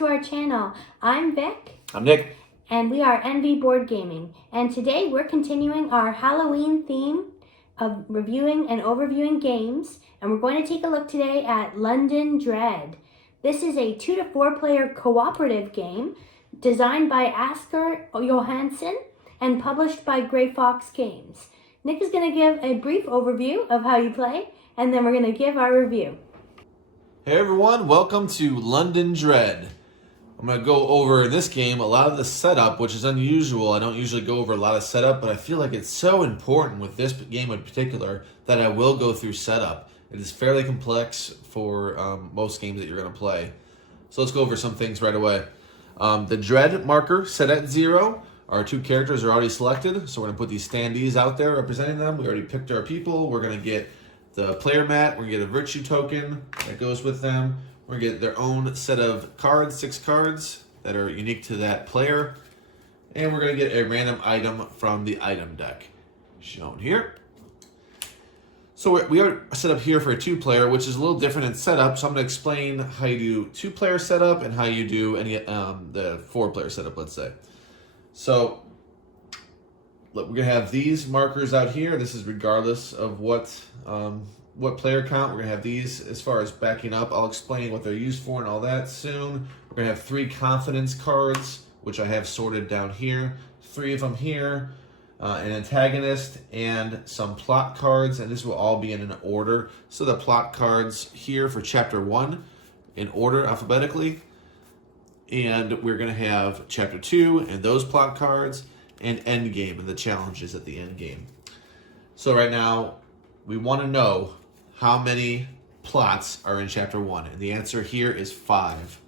to our channel. I'm Vic. I'm Nick. And we are NV Board Gaming. And today we're continuing our Halloween theme of reviewing and overviewing games. And we're going to take a look today at London Dread. This is a 2 to 4 player cooperative game designed by Asger Johansson and published by Grey Fox Games. Nick is going to give a brief overview of how you play, and then we're going to give our review. Hey everyone, welcome to London Dread. I'm going to go over in this game a lot of the setup, which is unusual. I don't usually go over a lot of setup, but I feel like it's so important with this game in particular that I will go through setup. It is fairly complex for most games that you're going to play. So let's go over some things right away. The Dread marker set at 0. Our two characters are already selected, so we're going to put these standees out there representing them. We already picked our people. We're going to get the player mat. We're going to get a virtue token that goes with them. We're going to get their own set of cards, 6 cards that are unique to that player. And we're going to get a random item from the item deck, shown here. So we are set up here for a 2-player, which is a little different in setup. So I'm going to explain how you do 2-player setup and how you do any the 4-player setup, let's say. So look, we're going to have these markers out here. This is regardless of what player count. We're going to have these as far as backing up. I'll explain what they're used for and all that soon. We're going to have 3 confidence cards, which I have sorted down here. 3 of them here. An antagonist and some plot cards, and this will all be in an order. So the plot cards here for chapter 1 in order alphabetically. And we're going to have chapter 2 and those plot cards and end game and the challenges at the end game. So right now we want to know how many plots are in chapter 1, and the answer here is 5.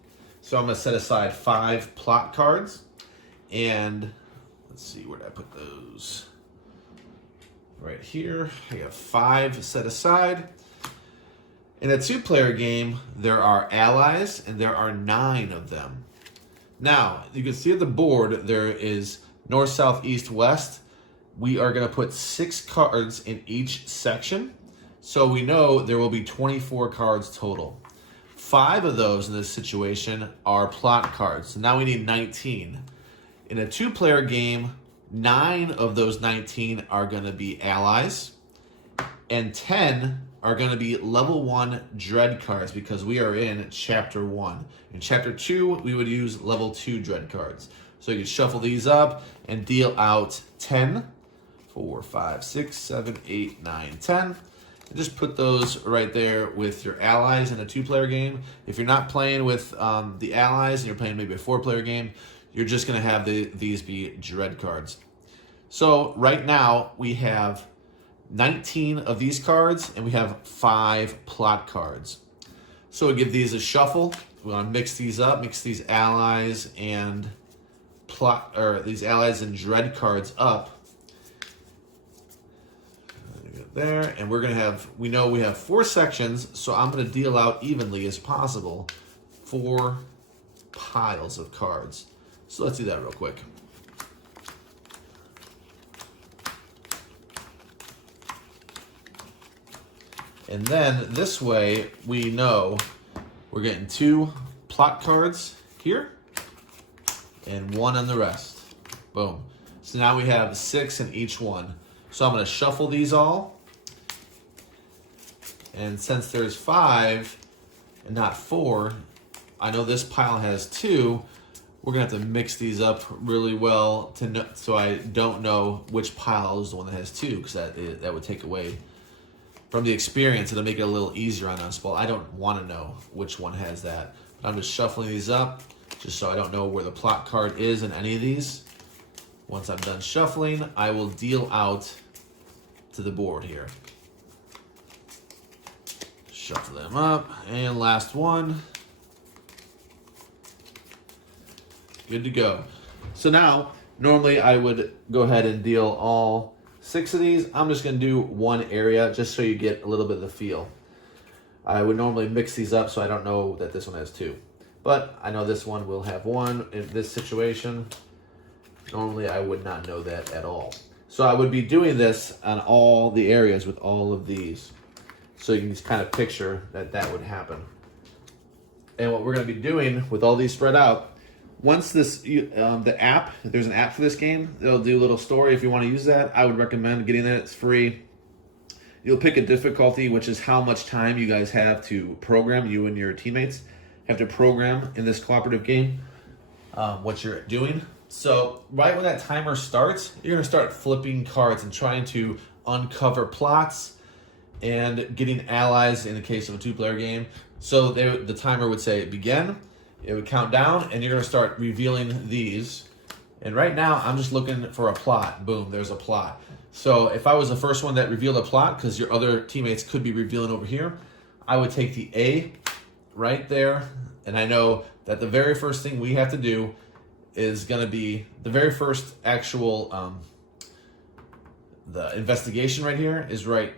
So I'm going to set aside 5 plot cards, and let's see, where did I put those? Right here. I got 5 set aside. In a 2-player game, there are allies, and there are 9 of them. Now, you can see at the board, there is north, south, east, west. We are going to put 6 cards in each section. So we know there will be 24 cards total. 5 of those in this situation are plot cards. So now we need 19. In a 2-player game, 9 of those 19 are going to be allies, and 10 are going to be level 1 dread cards because we are in chapter 1. In chapter 2, we would use level 2 dread cards. So you can shuffle these up and deal out 10, 4, 5, 6, 7, 8, 9, 10. And just put those right there with your allies in a 2-player game. If you're not playing with the allies and you're playing maybe a 4-player game, you're just going to have these be dread cards. So right now we have 19 of these cards and we have 5 plot cards. So we give these a shuffle. We want to mix these up, mix these allies and these allies and dread cards up. There, and we're going to have, we know we have 4 sections, so I'm going to deal out evenly as possible 4 piles of cards. So let's do that real quick. And then this way we know we're getting 2 plot cards here and 1 on the rest. Boom. So now we have 6 in each one. So I'm going to shuffle these all. And since there's 5 and not 4, I know this pile has 2. We're going to have to mix these up really well to know, so I don't know which pile is the one that has 2, because that would take away from the experience. It'll make it a little easier on us. Well, I don't want to know which one has that. But I'm just shuffling these up just so I don't know where the plot card is in any of these. Once I'm done shuffling, I will deal out to the board here. Shuffle them up, and last one. Good to go. So now, normally I would go ahead and deal all 6 of these. I'm just going to do 1 area just so you get a little bit of the feel. I would normally mix these up so I don't know that this one has 2. But I know this one will have 1 in this situation. Normally I would not know that at all. So I would be doing this on all the areas with all of these. So you can just kind of picture that would happen. And what we're going to be doing with all these spread out, once the app, there's an app for this game, it'll do a little story. If you want to use that, I would recommend getting that. It's free. You'll pick a difficulty, which is how much time you guys have to program, you and your teammates have to program in this cooperative game, what you're doing. So right when that timer starts, you're going to start flipping cards and trying to uncover plots and getting allies in the case of a two-player game. So the timer would say begin, it would count down, and you're going to start revealing these. And right now, I'm just looking for a plot. Boom, there's a plot. So if I was the first one that revealed a plot, because your other teammates could be revealing over here, I would take the A right there, and I know that the very first thing we have to do is going to be the very first actual the investigation right here is right.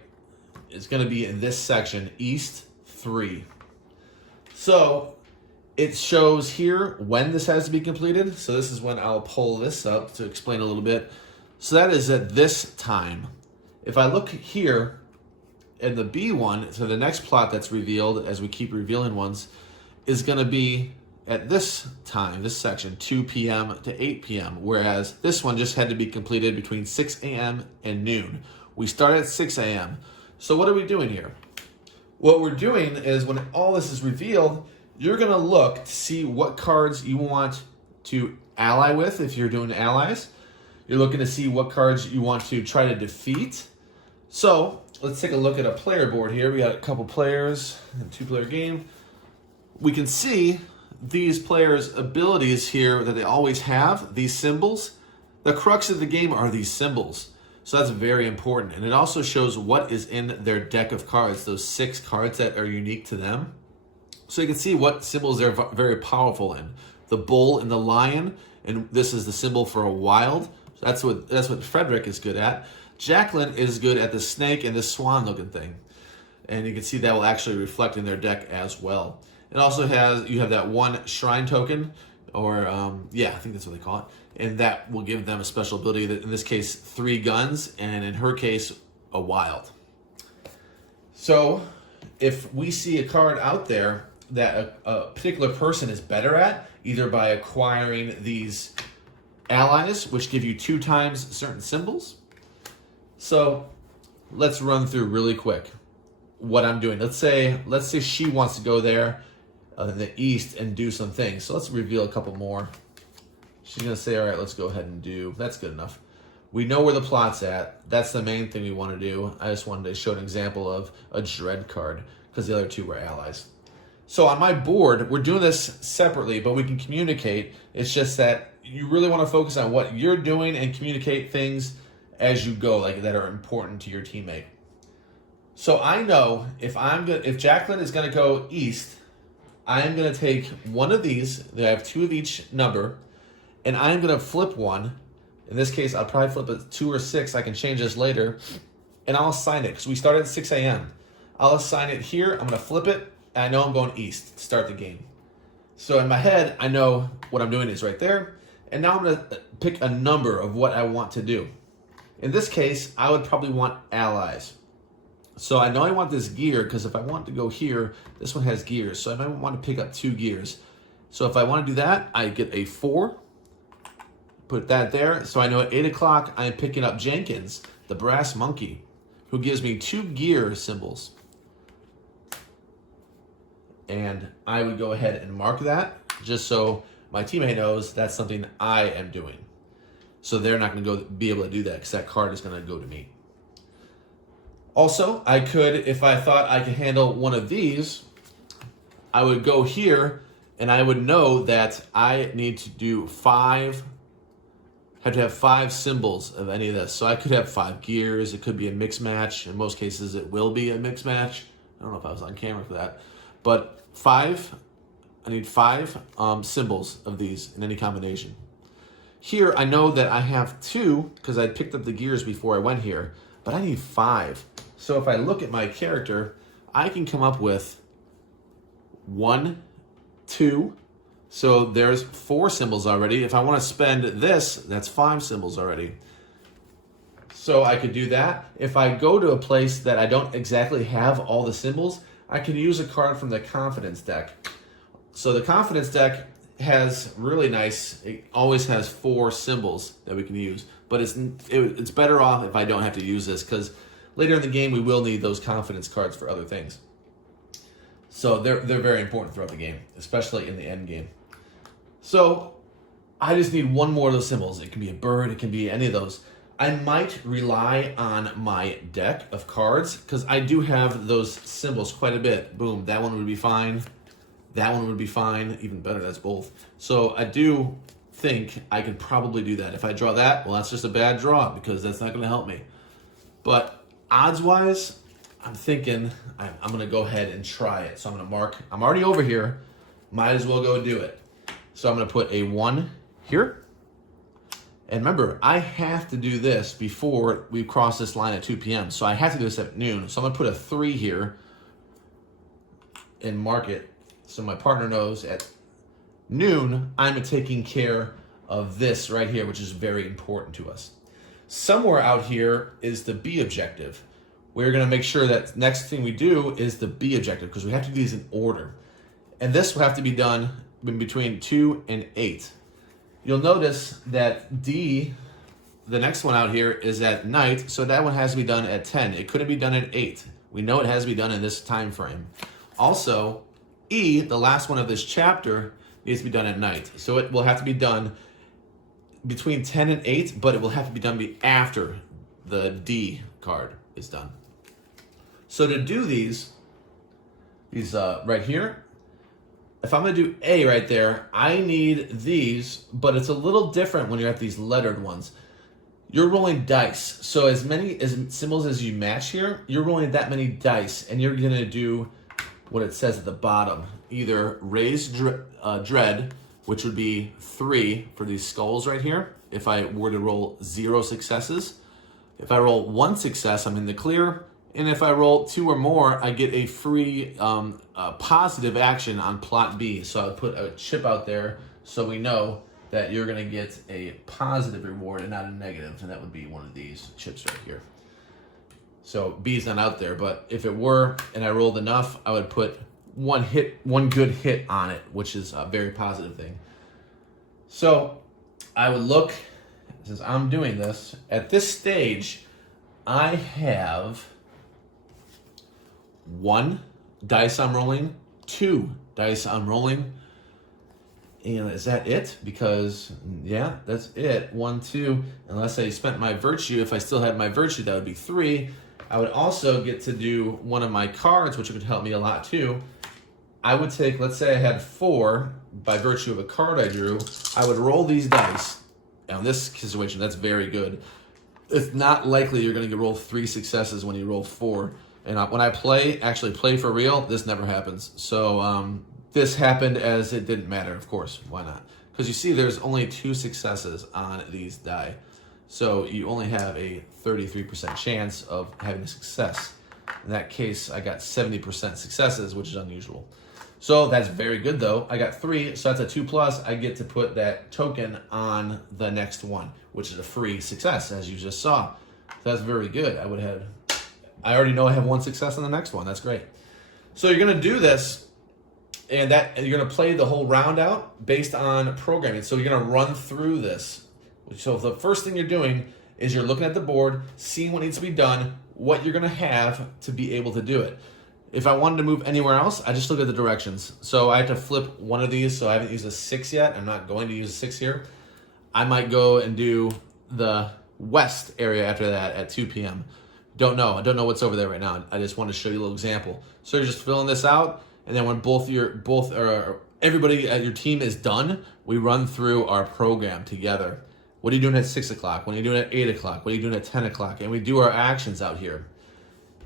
It's going to be in this section, East 3. So it shows here when this has to be completed. So this is when I'll pull this up to explain a little bit. So that is at this time. If I look here in the B one, so the next plot that's revealed, as we keep revealing ones, is going to be at this time, this section, 2 p.m. to 8 p.m., whereas this one just had to be completed between 6 a.m. and noon. We start at 6 a.m. So what are we doing here? What we're doing is when all this is revealed, you're going to look to see what cards you want to ally with if you're doing allies. You're looking to see what cards you want to try to defeat. So let's take a look at a player board here. We got a couple players, a two-player game. We can see these players' abilities here that they always have, these symbols. The crux of the game are these symbols. So that's very important. And it also shows what is in their deck of cards, those 6 cards that are unique to them. So you can see what symbols they're very powerful in. The bull and the lion, and this is the symbol for a wild. That's what Frederick is good at. Jacqueline is good at the snake and the swan-looking thing. And you can see that will actually reflect in their deck as well. It also has, you have that one shrine token, or yeah, I think that's what they call it. And that will give them a special ability, that in this case, 3 guns, and in her case, a wild. So if we see a card out there that a particular person is better at, either by acquiring these allies, which give you 2 times certain symbols. So let's run through really quick what I'm doing. Let's say she wants to go there in the east and do some things. So let's reveal a couple more. She's going to say, all right, let's go ahead and do, that's good enough. We know where the plot's at. That's the main thing we want to do. I just wanted to show an example of a dread card because the other 2 were allies. So on my board, we're doing this separately, but we can communicate. It's just that you really want to focus on what you're doing and communicate things as you go, like that are important to your teammate. So I know if Jacqueline is going to go east, I am going to take one of these. They have 2 of each number, and I'm going to flip one. In this case, I'll probably flip a 2 or 6. I can change this later, and I'll assign it because we started at 6 a.m. I'll assign it here. I'm going to flip it, and I know I'm going east to start the game. So in my head, I know what I'm doing is right there, and now I'm going to pick a number of what I want to do. In this case, I would probably want allies. So I know I want this gear because if I want to go here, this one has gears. So I might want to pick up 2 gears. So if I want to do that, I get a 4. Put that there. So I know at 8 o'clock, I'm picking up Jenkins, the brass monkey, who gives me 2 gear symbols. And I would go ahead and mark that just so my teammate knows that's something I am doing. So they're not going to be able to do that because that card is going to go to me. Also, I could, if I thought I could handle one of these, I would go here and I would know that I need to do 5, have to have 5 symbols of any of this. So I could have 5 gears. It could be a mixed match. In most cases, it will be a mixed match. I don't know if I was on camera for that. But 5, I need 5 symbols of these in any combination. Here, I know that I have 2 because I picked up the gears before I went here, but I need 5. So if I look at my character, I can come up with 1, 2. So there's 4 symbols already. If I want to spend this, that's 5 symbols already. So I could do that. If I go to a place that I don't exactly have all the symbols, I can use a card from the confidence deck. So the confidence deck has really nice, it always has 4 symbols that we can use, but it's better off if I don't have to use this, because later in the game we will need those confidence cards for other things. So they're very important throughout the game, especially in the end game. So I just need one more of those symbols. It can be a bird, it can be any of those. I might rely on my deck of cards, because I do have those symbols quite a bit. Boom, that one would be fine. That one would be fine. Even better, that's both. So I do think I could probably do that. If I draw that, well, that's just a bad draw, because that's not going to help me. But odds-wise, I'm thinking I'm going to go ahead and try it. So I'm going to mark. I'm already over here. Might as well go do it. So I'm going to put a 1 here. And remember, I have to do this before we cross this line at 2 p.m. So I have to do this at noon. So I'm going to put a 3 here and mark it so my partner knows at noon I'm taking care of this right here, which is very important to us. Somewhere out here is the B objective. We're going to make sure that next thing we do is the B objective, because we have to do these in order. And this will have to be done in between 2 and 8. You'll notice that D, the next one out here, is at night, so that one has to be done at 10. It couldn't be done at 8. We know it has to be done in this time frame. Also, E, the last one of this chapter, needs to be done at night. So it will have to be done between 10 and 8, but it will have to be done after the D card is done. So to do these right here, if I'm going to do A right there, I need these, but it's a little different when you're at these lettered ones. You're rolling dice. So as many symbols as you match here, you're rolling that many dice, and you're going to do what it says at the bottom. Either raise dread, which would be 3 for these skulls right here, if I were to roll 0 successes. If I roll 1 success, I'm in the clear. And if I roll 2 or more, I get a free positive action on plot B. So I would put a chip out there so we know that you're going to get a positive reward and not a negative. And that would be one of these chips right here. So B's not out there, but if it were and I rolled enough, I would put one good hit on it, which is a very positive thing. So I would look, since I'm doing this, at this stage, I have 1 dice I'm rolling, 2 dice I'm rolling, and is that it? Because, yeah, that's it. 1, 2, unless I spent my virtue. If I still had my virtue, that would be 3. I would also get to do one of my cards, which would help me a lot too. I would take, let's say I had 4 by virtue of a card I drew. I would roll these dice. Now in this situation, that's very good. It's not likely you're going to roll 3 successes when you roll 4. And when I actually play for real, this never happens. So this happened as it didn't matter, of course. Why not? Because you see there's only 2 successes on these die. So you only have a 33% chance of having a success. In that case, I got 70% successes, which is unusual. So that's very good though. I got 3, so that's a 2+. I get to put that token on the next one, which is a free success, as you just saw. So that's very good. I already know I have 1 success on the next one. That's great. So you're gonna do this, and you're gonna play the whole round out based on programming. So you're gonna run through this. So the first thing you're doing is you're looking at the board, seeing what needs to be done, what you're gonna have to be able to do it. If I wanted to move anywhere else, I just look at the directions. So I have to flip one of these, so I haven't used a 6 yet. I'm not going to use a 6 here. I might go and do the west area after that at 2 p.m. Don't know. I don't know what's over there right now. I just want to show you a little example. So you're just filling this out, and then when everybody at your team is done, we run through our program together. What are you doing at 6 o'clock? What are you doing at 8 o'clock? What are you doing at 10 o'clock? And we do our actions out here.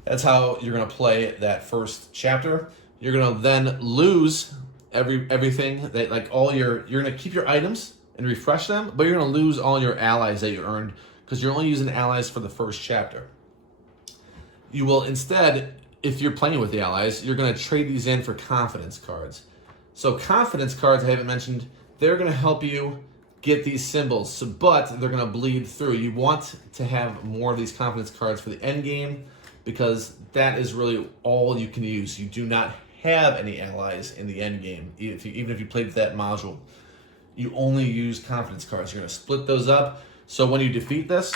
That's how you're going to play that first chapter. You're going to then lose everything that you're going to keep your items and refresh them, but you're going to lose all your allies that you earned because you're only using allies for the first chapter. You will instead, if you're playing with the allies, you're going to trade these in for confidence cards. So confidence cards, I haven't mentioned, they're going to help you get these symbols, but they're going to bleed through. You want to have more of these confidence cards for the end game because that is really all you can use. You do not have any allies in the end game. Even if you played that module, you only use confidence cards. You're going to split those up. So when you defeat this,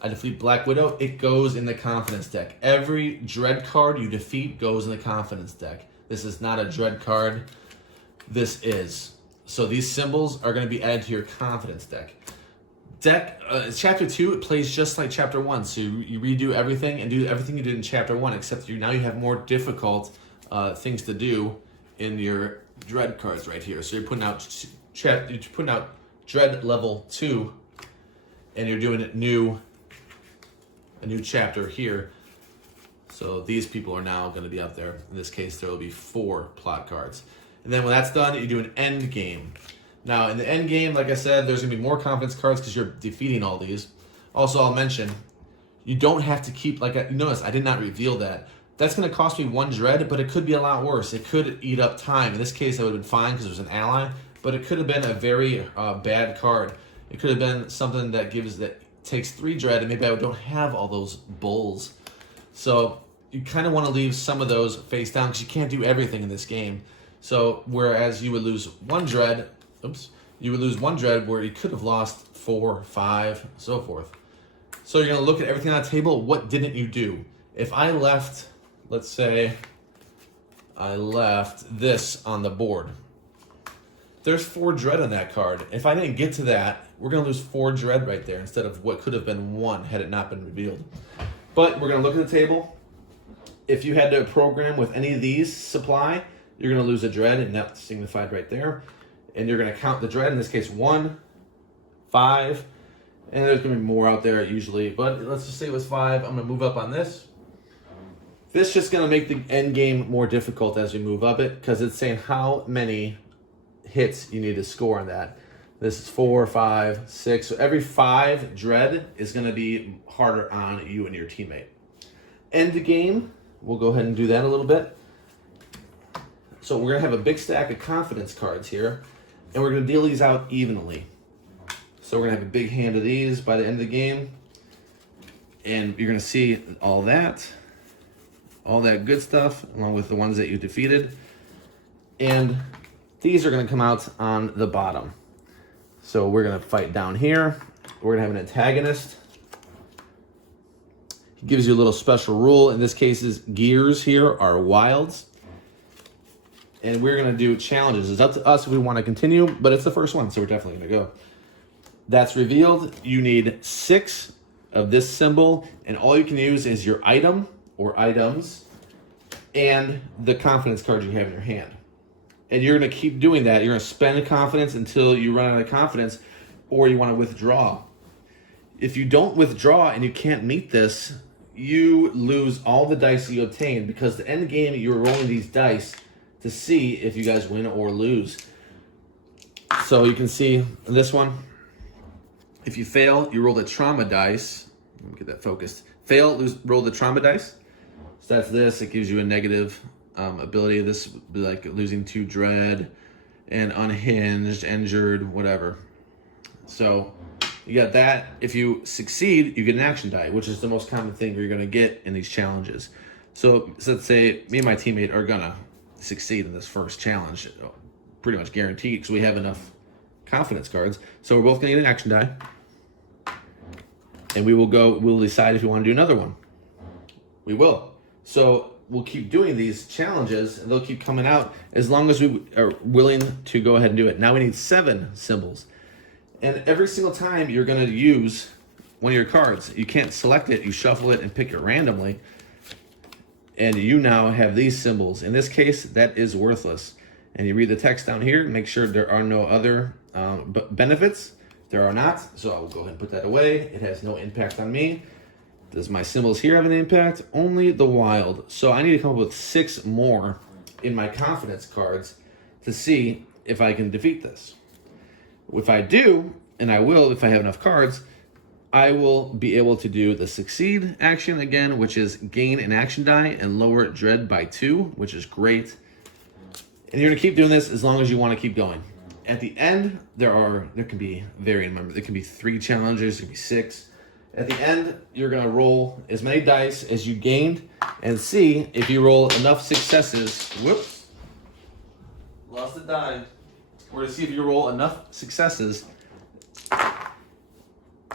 I defeat Black Widow, it goes in the confidence deck. Every dread card you defeat goes in the confidence deck. This is not a dread card. This is. So these symbols are going to be added to your confidence deck. Chapter 2, it plays just like Chapter 1. So you redo everything and do everything you did in Chapter 1, except now you have more difficult things to do in your dread cards right here. So you're putting out dread level 2, and you're doing a new chapter here. So these people are now going to be out there. In this case, there will be 4 plot cards. And then when that's done, you do an end game. Now, in the end game, like I said, there's going to be more confidence cards because you're defeating all these. Also, I'll mention, you don't have to keep, you notice, I did not reveal that. That's going to cost me 1 dread, but it could be a lot worse. It could eat up time. In this case, I would have been fine because it was an ally, but it could have been a very bad card. It could have been something that takes 3 dread, and maybe I don't have all those bulls. So you kind of want to leave some of those face down because you can't do everything in this game. So whereas you would lose 1 dread, you would lose 1 dread where you could have lost 4, 5, so forth. So you're going to look at everything on the table. What didn't you do? If I left, let's say I left this on the board, there's 4 dread on that card. If I didn't get to that, we're going to lose 4 dread right there instead of what could have been 1 had it not been revealed. But we're going to look at the table. If you had to program with any of these supply, you're going to lose a dread, and that's signified right there. And you're going to count the dread, in this case 1, 5, and there's going to be more out there usually, but let's just say it was 5. I'm going to move up on this. This is just going to make the end game more difficult as you move up it, because it's saying how many hits you need to score on that. This is 4, 5, 6. So every 5 dread is going to be harder on you and your teammate. End game, we'll go ahead and do that a little bit. So we're going to have a big stack of confidence cards here, and we're going to deal these out evenly. So we're going to have a big hand of these by the end of the game, and you're going to see all that good stuff, along with the ones that you defeated. And these are going to come out on the bottom. So we're going to fight down here. We're going to have an antagonist. He gives you a little special rule. In this case, gears here are wilds. And we're going to do challenges. It's up to us if we want to continue, but it's the first one, so we're definitely going to go. That's revealed. You need 6 of this symbol, and all you can use is your item or items and the confidence card you have in your hand. And you're going to keep doing that. You're going to spend confidence until you run out of confidence, or you want to withdraw. If you don't withdraw and you can't meet this, you lose all the dice you obtain, because the end game, you're rolling these dice to see if you guys win or lose. So you can see this one. If you fail, you roll the trauma dice. Let me get that focused. Fail, roll the trauma dice. So that's this. It gives you a negative ability. This would be like losing 2 dread and unhinged, injured, whatever. So you got that. If you succeed, you get an action die, which is the most common thing you're going to get in these challenges. So let's say me and my teammate are going to succeed in this first challenge, pretty much guaranteed, because we have enough confidence cards. So we're both going to get an action die, and we'll decide if we want to do another one. We will. So we'll keep doing these challenges, and they'll keep coming out as long as we are willing to go ahead and do it. Now we need 7 symbols, and every single time you're going to use one of your cards. You can't select it, you shuffle it and pick it randomly. And you now have these symbols. In this case, that is worthless. And you read the text down here, make sure there are no other benefits. There are not, so I will go ahead and put that away. It has no impact on me. Does my symbols here have an impact? Only the wild. So I need to come up with 6 more in my confidence cards to see if I can defeat this. If I do, and I will if I have enough cards, I will be able to do the succeed action again, which is gain an action die and lower dread by 2, which is great. And you're gonna keep doing this as long as you want to keep going. At the end, there can be varying numbers. There can be 3 challenges, there can be 6. At the end, you're gonna roll as many dice as you gained, and see if you roll enough successes. Whoops. Lost a dime. We're to see if you roll enough successes.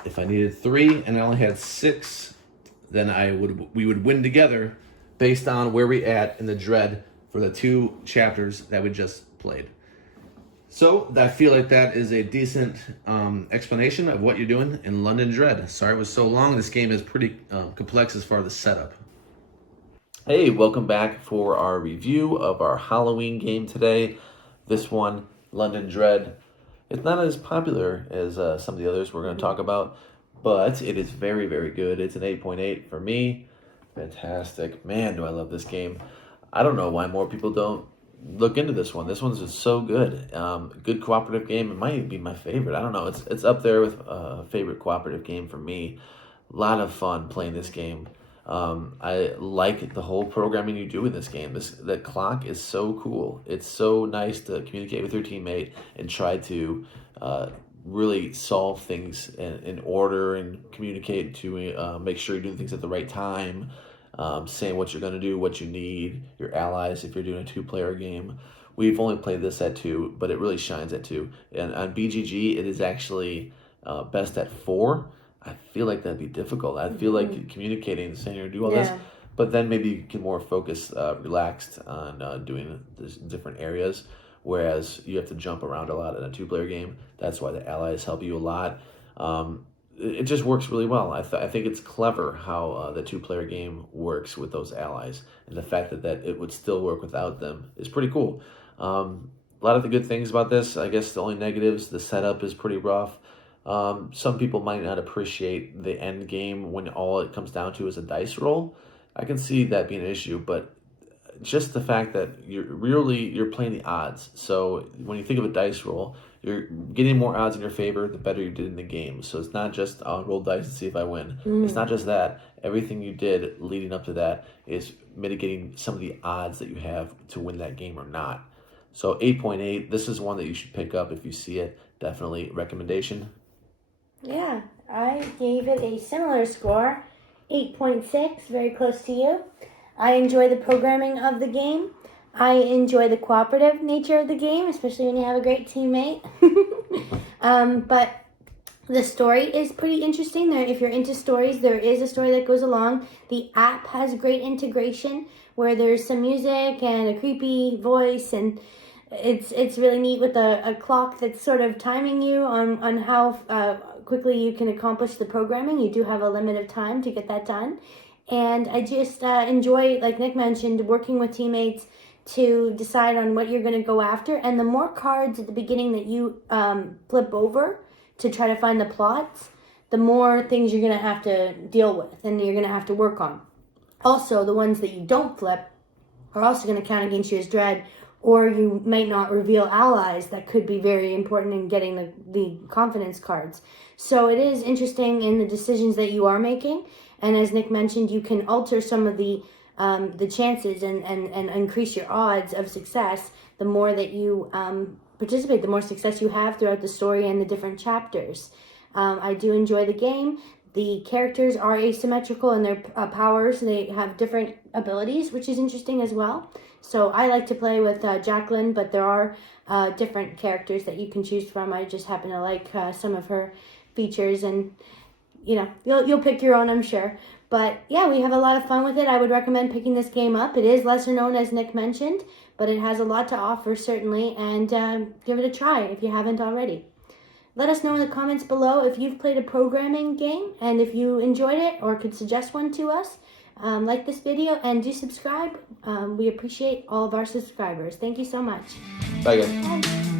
If I needed 3 and I only had 6, then we would win together based on where we at in the dread for the 2 chapters that we just played. So I feel like that is a decent explanation of what you're doing in London Dread. Sorry it was so long. This game is pretty complex as far as the setup. Hey, welcome back for our review of our Halloween game today. This one, London Dread. It's not as popular as some of the others we're going to talk about, but it is very, very good. It's an 8.8 for me. Fantastic. Man, do I love this game. I don't know why more people don't look into this one. This one's just so good. Good cooperative game. It might be my favorite. I don't know. It's up there with a favorite cooperative game for me. A lot of fun playing this game. I like the whole programming you do in this game. The clock is so cool. It's so nice to communicate with your teammate and try to really solve things in order and communicate to make sure you're doing things at the right time, saying what you're going to do, what you need, your allies if you're doing a 2-player game. We've only played this at 2, but it really shines at 2. And on BGG, it is actually best at 4. I feel like that'd be difficult. I feel like communicating, saying you're going to do all this, but then maybe you can more focus, relaxed on doing this different areas, whereas you have to jump around a lot in a 2-player game. That's why the allies help you a lot. It just works really well. I think it's clever how the 2-player game works with those allies, and the fact that it would still work without them is pretty cool. A lot of the good things about this, I guess the only negatives, the setup is pretty rough. Some people might not appreciate the end game when all it comes down to is a dice roll. I can see that being an issue, but just the fact that you're playing the odds. So when you think of a dice roll, you're getting more odds in your favor the better you did in the game. So it's not just I'll roll dice and see if I win. It's not just that. Everything you did leading up to that is mitigating some of the odds that you have to win that game or not. So 8.8, this is one that you should pick up if you see it. Definitely recommendation. Yeah, I gave it a similar score, 8.6, very close to you. I enjoy the programming of the game. I enjoy the cooperative nature of the game, especially when you have a great teammate. But the story is pretty interesting. If you're into stories, there is a story that goes along. The app has great integration where there's some music and a creepy voice, and it's really neat with a clock that's sort of timing you on how quickly you can accomplish the programming. You do have a limit of time to get that done. And I just enjoy, like Nick mentioned, working with teammates to decide on what you're going to go after. And the more cards at the beginning that you flip over to try to find the plots, the more things you're going to have to deal with and you're going to have to work on. Also, the ones that you don't flip are also going to count against you as dread, or you might not reveal allies that could be very important in getting the confidence cards. So it is interesting in the decisions that you are making. And as Nick mentioned, you can alter some of the chances and increase your odds of success. The more that you participate, the more success you have throughout the story and the different chapters. I do enjoy the game. The characters are asymmetrical in their powers. They have different abilities, which is interesting as well. So I like to play with Jacqueline, but there are different characters that you can choose from. I just happen to like some of her features, and you'll pick your own, I'm sure. But yeah, we have a lot of fun with it. I would recommend picking this game up. It is lesser known, as Nick mentioned, but it has a lot to offer, certainly, and give it a try if you haven't already. Let us know in the comments below if you've played a programming game and if you enjoyed it or could suggest one to us. Like this video and do subscribe. We appreciate all of our subscribers. Thank you so much. Bye, guys. Bye.